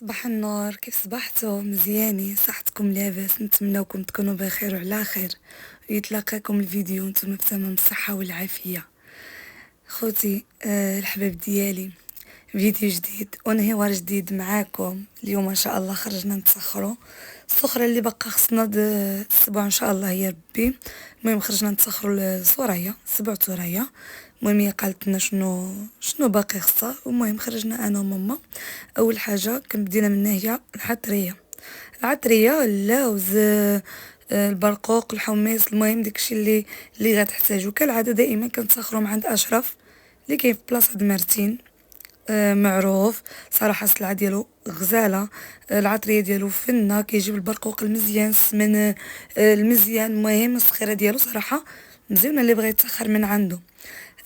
صباح النور، كيف صبحتوا؟ مزيانين؟ صحتكم لاباس؟ نتمنىوكم تكونوا بخير وعلى خير، ويتلاقاكم الفيديو نتوما في تمام الصحه والعافيه. خوتي الحباب ديالي، فيديو جديد ونهار جديد معاكم. اليوم ان شاء الله خرجنا نتسخروا السخره اللي بقى خصنا الاسبوع ان شاء الله يا ربي. المهم خرجنا نتسخروا لسوريا، اسبوع سوريا. المهم هي قالت لنا شنو باقي خصها. المهم خرجنا انا وماما. اول حاجه بدينا منها هي العطريه، اللوز، البرقوق، الحميص، المهم داكشي اللي غتحتاجو. كالعاده دائما كنتسخروا مع عند اشرف اللي كاين في بلاصه مارتين. معروف صراحه، السلعه ديالو غزاله. العطريه ديالو فنه، كيجيب البرقوق المزيان، السمن المزيان. المهم السخيره ديالو صراحه مزيونه اللي بغى يتسخر من عنده.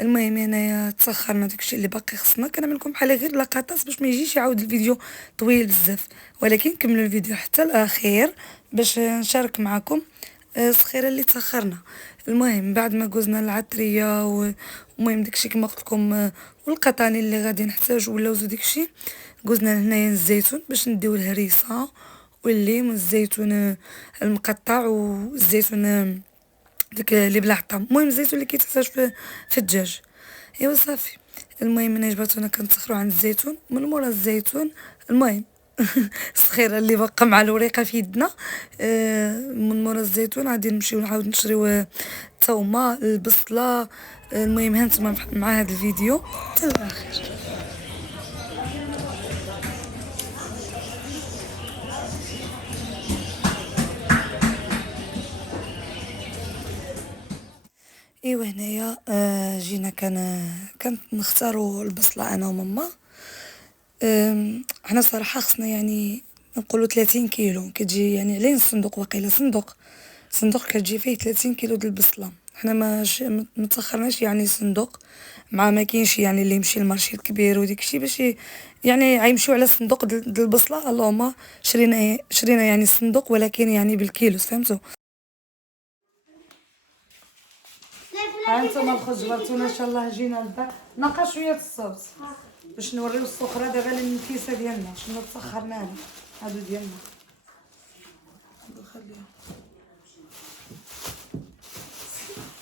المهم هنايا تسخرنا داكشي اللي باقي خصنا. كنعمل لكم بحال غير لقطات باش ما يجيش يعاود الفيديو طويل بزاف، ولكن كملوا الفيديو حتى الاخير باش نشارك معكم السخيره اللي تسخرنا. المهم بعد ما جوزنا العطريه المهم داكشي كما قلت لكم، والقطاني اللي غادي نحتاجو واللوز وداكشي، جوزنا هنايا الزيتون باش نديو الهريسه والليم والزيتون المقطع والزيتون داك اللي بلا حطام. المهم الزيتون اللي كيتحتاج في الدجاج. ايوا صافي. المهم انا جباتونا كنتسخروا عند الزيتون. من مورا الزيتون المهم السخيره اللي باقا مع الوريقه في يدنا. من مورا الزيتون غادي نمشيو نعاود نشريو الثومه، البصله. المهم هانتوما مع هذا الفيديو حتى الاخر. ايوا هنايا جينا كانت نختاروا البصله انا وماما. حنا صراحه خصنا يعني نقولوا 30 كيلو، كتجي يعني عليه الصندوق، واقيلا صندوق كتجي فيه 30 كيلو د البصله. حنا ما تاخرناش يعني صندوق، مع ما كاينش يعني اللي يمشي للمارشي الكبير وديك باش يعني غيمشيو على صندوق د البصله. اللهم شرينا يعني الصندوق، ولكن يعني بالكيلو، فهمتوا؟ ها انتم الخرج جبرتونا ان شاء الله. جينا لدا نقا شويه الصوت باش نوريو السخره دابا المكيسه ديالنا شنو تسخرنا له. هادو ديالنا هادو خليهم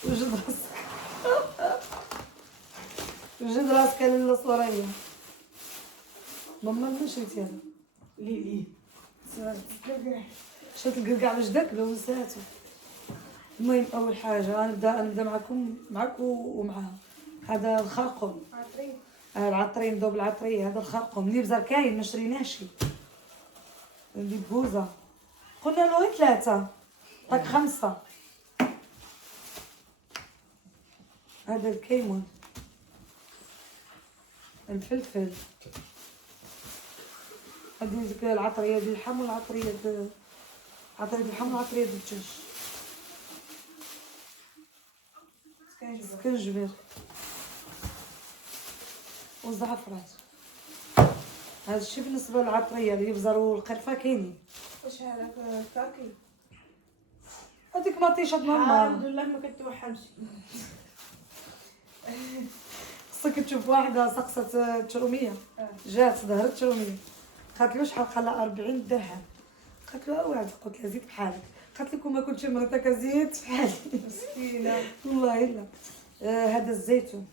وجد راسك وجد راسك لاله صوريه. ماما ما شريتي هذا لي شات الكركاع باش داكلو نساتو. المهم اول حاجه نبدا معكم ومعها. هذا الخرقوم العطري، نبداو بالعطري. هذا الخرقوم اللي بزار كاين ما شريناهش، اللي بوزه قلنا له غير 3 هاك 5. هذا الكيمون، الفلفل، هذه العطريه ديال اللحم والعطريه ديال اللحم والعطريه ديال الدجاج، سكنجبير والزعفرات. هذا الشيء بالنسبه للعطريه. اللي يبزروا القرفه كاينين. واش هذاك كاكي؟ هذيك مطيشه ماما الحمد لله ما كتوحمش. خصك تشوف واحده سقسات تشروميه، جات ظهرت تشروميه، قالت له شحال؟ قال لها 40 درهم. قالت له واحد. قلت لها زيد بحالك. قالت لكم ما كنتش مرتك زيد بحالي مسكينه والله الا. هذا الزيتون،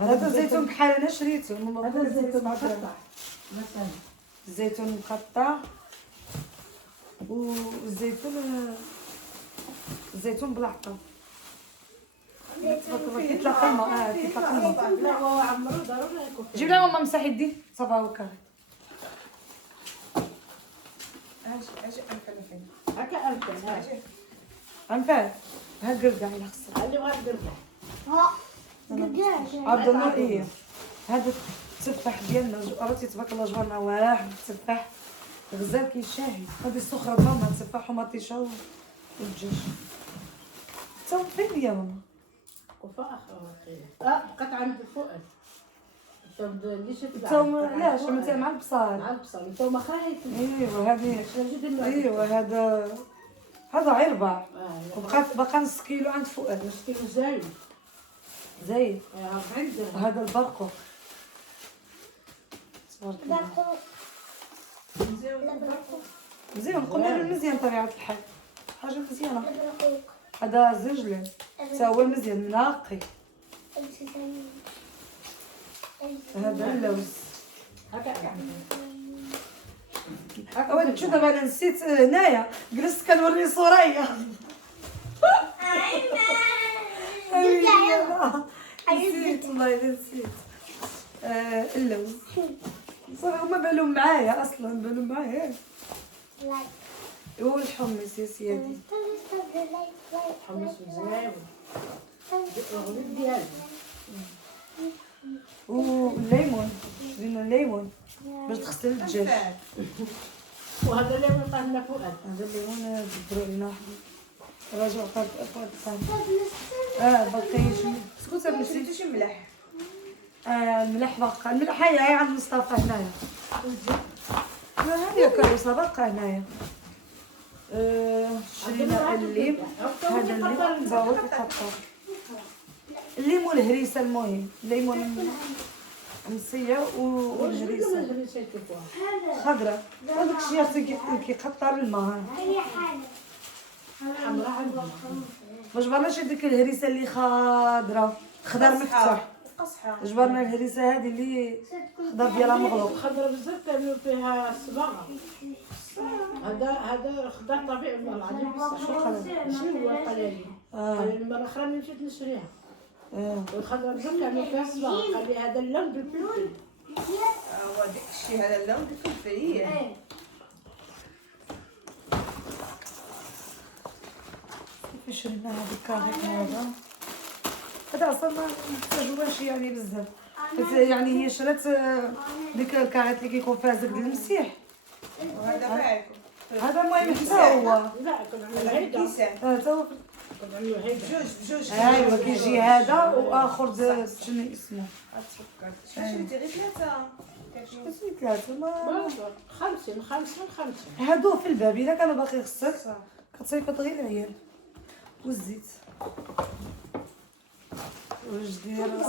هذا الزيتون بحال انا شريته. هذا الزيتون مقطع مثلا، الزيتون مقطع والزيتون بلا عطر. كيتلاقى الماء كيتلاقى الماء. لا هو عمرو ضروري يكون جيب لها ماما مسح يدي صافا وكاري. اجي الفلفل هكا الفلفل عنفال. ها القرقع اللي خصها اللي بغا القرقع. عبد الله. ايه هذا التفاح ديالنا، عرفتي تبارك الله جبرنا واحد التفاح غزال كيشاهي. هذه السخره ماما، التفاح ومطيشه والدجاج. تو فين يا ماما؟ وفاخ بقات عند الفؤاد. اللي شفت توم علاش عملتيها مع البصل؟ مع البصل توم خايف. ايوا هذه. ايوا هذا عربه. وبقى نص كيلو عند فؤاد. نص كيلو زايد زايد. 40 درهم. هذا البرقوق تبارك الله. مزيان قلنا له مزيان طبيعة الحال حاجة مزيانة. هذا زنجلان تا هو مزيان منقي. هذا اللوز. أول شو دابا أنا نسيت هنايا جلست كنوري صوريا. نسيت والله نسيت. اللوز صراحة هما بالهم معايا أصلا بالهم معايا. والحمص يا سيدي. حمص مزيان. الغليظ ديالو. والليمون شرينا الليمون باش تغسل الدجاج. وهذا اللي عطاه لنا فؤاد. هذا الليمون بدرو علينا واحد راجع فوق الثاني. باقي سكوت ما شريتيش الملح. الملح باقا الملح هي عند مصطفى هنايا. هذه كروسه باقا هنايا. شرينا الليم هذا الليم باغي يتقطر. الليمون الهريسه المهم الليمون مصيه والهريسه خضراء هذاك الشيء كيقطر الماء. ما جبرناش هذيك الهريسه اللي خضراء خضر مفتوح. جبرنا الهريسه هذه اللي خضر ديالها مغلوق. خضرا بزاف كانوا فيها الصباغه. هذا خضر طبيعي والله العظيم. شنو هو القلالي؟ المره اخرى مشيت نشريها. والخضرا بزاف كانوا فيها الصباغه. قال لي هذا اللون بالفلفل. هو داك الشيء هذا اللون بالفلفل. كيف شرينا هذا الكاريك هذا اصلا ما نحتاجوهاش يعني بزاف. يعني هي شرات ديك الكاريت اللي كيكون فيها زبد المسيح. وهذا معكم. هذا المهم حتى هو. لا كنا على هيدا. تا هو كنا على هيدا. بجوج. ايوا كيجي هذا واخر شنو اسمه. شريتي غير 3. شريت 3 ما 50 هادو في الباب الا كانوا باقي خصك كتصيفط غير العيال. والزيت واش داير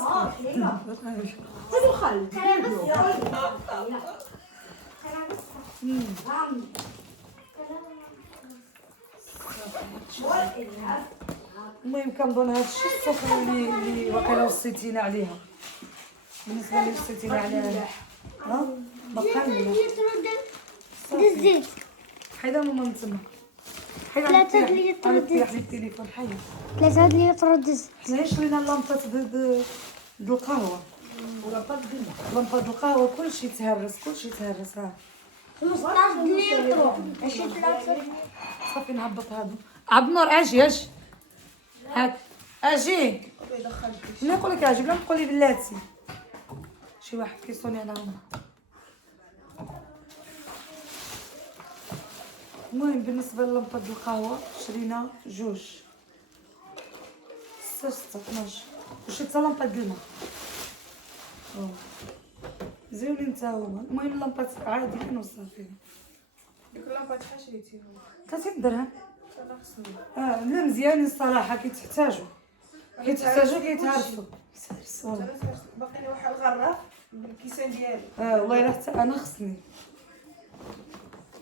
خذوا خل. المهم كنظن هذا الشيء الصفر اللي واقيلا وصيتينا عليها. بالنسبه لي وصيتينا عليها ها بقى لنا الزيت حيدا ماما من تما حيدا 3 لتر على ديال التليفون حيدا 3 لتر ديال حنا شرينا لامبات د القهوه لامبات القهوه كلشي تهرس ها 15 لتر ماشي 3. صافي نهبط هادو عبد النور اجي هاك اجي لا نقول لك اجي بلا تقول لي بلاتي شي واحد كيصوني على امه. المهم بالنسبه للمباد القهوه شرينا 2 6 12 وشريت لمباد الماء زينين تا هما. المهم لمباد عاديين وصافي. ديك اللامبات شحال شريتيهم؟ 30 درهم. انا خصني. لا مزيانين الصراحه كيتحتاجوا كيتهرسوا. باقي لي واحد الغراف بالكيسان ديالي. والله الا حتى انا خصني.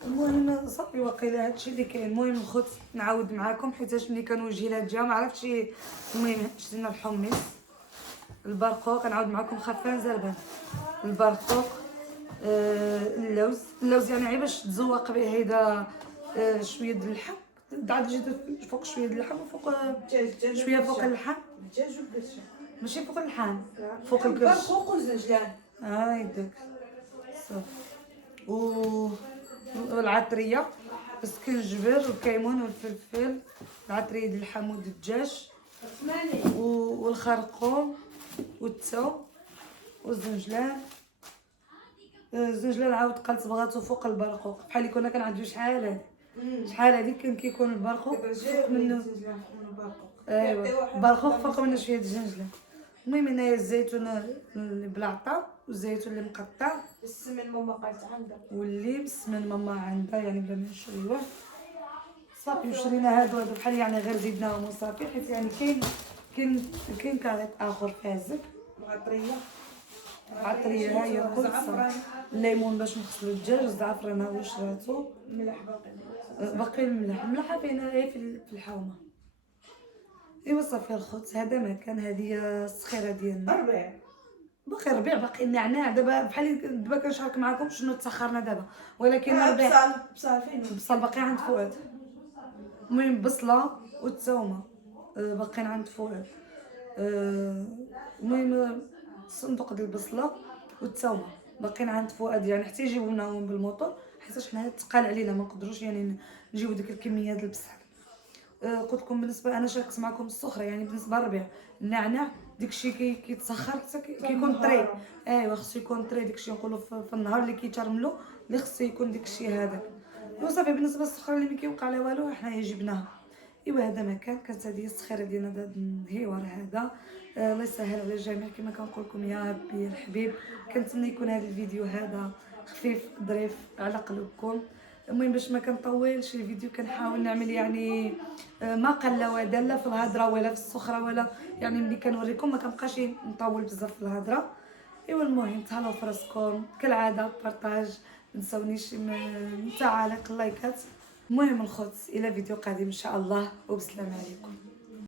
المهم صافي واقيلا هادشي اللي كاين. المهم الخبز نعاود معاكم حيتاش ملي كنوجهي لهاد الجهه ما عرفتش. المهم شرينا الحمص البرقوق نعاود معاكم خفان زربان البرقوق اللوز يعني غير باش تزوق به هيدا شويه د اللحم عاد جيت فوق شويه د اللحم وفوق شويه فوق اللحم. الدجاج والكرشه ماشي فوق اللحم فوق الكرش. برقوق والزنجلان. يدك صافي والعطريه السكنجبر والكيمون والفلفل العطريه ديال اللحم والدجاج والخرقوم والثوم والزنجلان. الزنجلان عاود قلت بغاتو فوق البرقوق بحال اللي كنا كنعدلو شحال هذيك كان كيكون البرقوق فوق منه. ايوا البرقوق فوق منه شويه الزنجلان. المهم هنايا الزيتون اللي بالعطا والزيتون اللي مقطع السمن ماما قالت عندها واللي بالسمن ماما عندها يعني بلا ما نشريوه. صافي وشرينا هادو بحال يعني غير زيدناهم وصافي حيت يعني كاين كاريط اخر فازك العطريه عطريه ها هي قدسه، الليمون باش نغسلو الدجاج، الزعفران ها هو شراتو، ملح باقي. باقي الملح فينا غير في الحومه. ايوا صافي الخوت، هذا ما كان، هذه هي السخيره ديالنا. الربيع باقي الربيع، باقي النعناع. دابا بحال دابا كنشارك معكم شنو تسخرنا دابا، ولكن الربيع بصل فين؟ البصل باقي عند فؤاد. المهم بصله والثومه باقيين عند فؤاد. المهم الصندوق ديال البصله والثومه باقيين عند فؤاد، يعني حتى يجيبوا لناهم بالموطور، حيت حنا ثقال علينا ما نقدروش يعني نجيبوا ديك الكميه ديال البصل. قلت لكم بالنسبه انا شاركت معكم السخره، يعني بالنسبه للربيع النعناع داكشي كيتسخر حتى كيكون طري. ايوا خصو يكون طري داكشي، نقولوا في النهار اللي كيترملو اللي خصو يكون داكشي هذاك. وصافي بالنسبه للسخره اللي ما كيوقع لها والو حنا جبناها. ايوا هذا ما كانت هذه السخيره ديالنا هذا النهيوار هذا. الله يسهل على الجميع كما كنقول لكم يا ربي الحبيب. كنتمنى يكون هذا الفيديو هذا خفيف ظريف على قلوبكم. المهم باش ما كنطولش الفيديو كنحاول نعمل يعني ما قل ودل لا في الهضره ولا في السخره ولا يعني ملي كنوريكم ما كنبقاش نطول بزاف في الهضره. ايوا المهم تهلاو في راسكم كالعاده، بارطاج ما تنساونيش تعاليق اللايكات. المهم الخوت الى فيديو قادم ان شاء الله، وبسلام عليكم.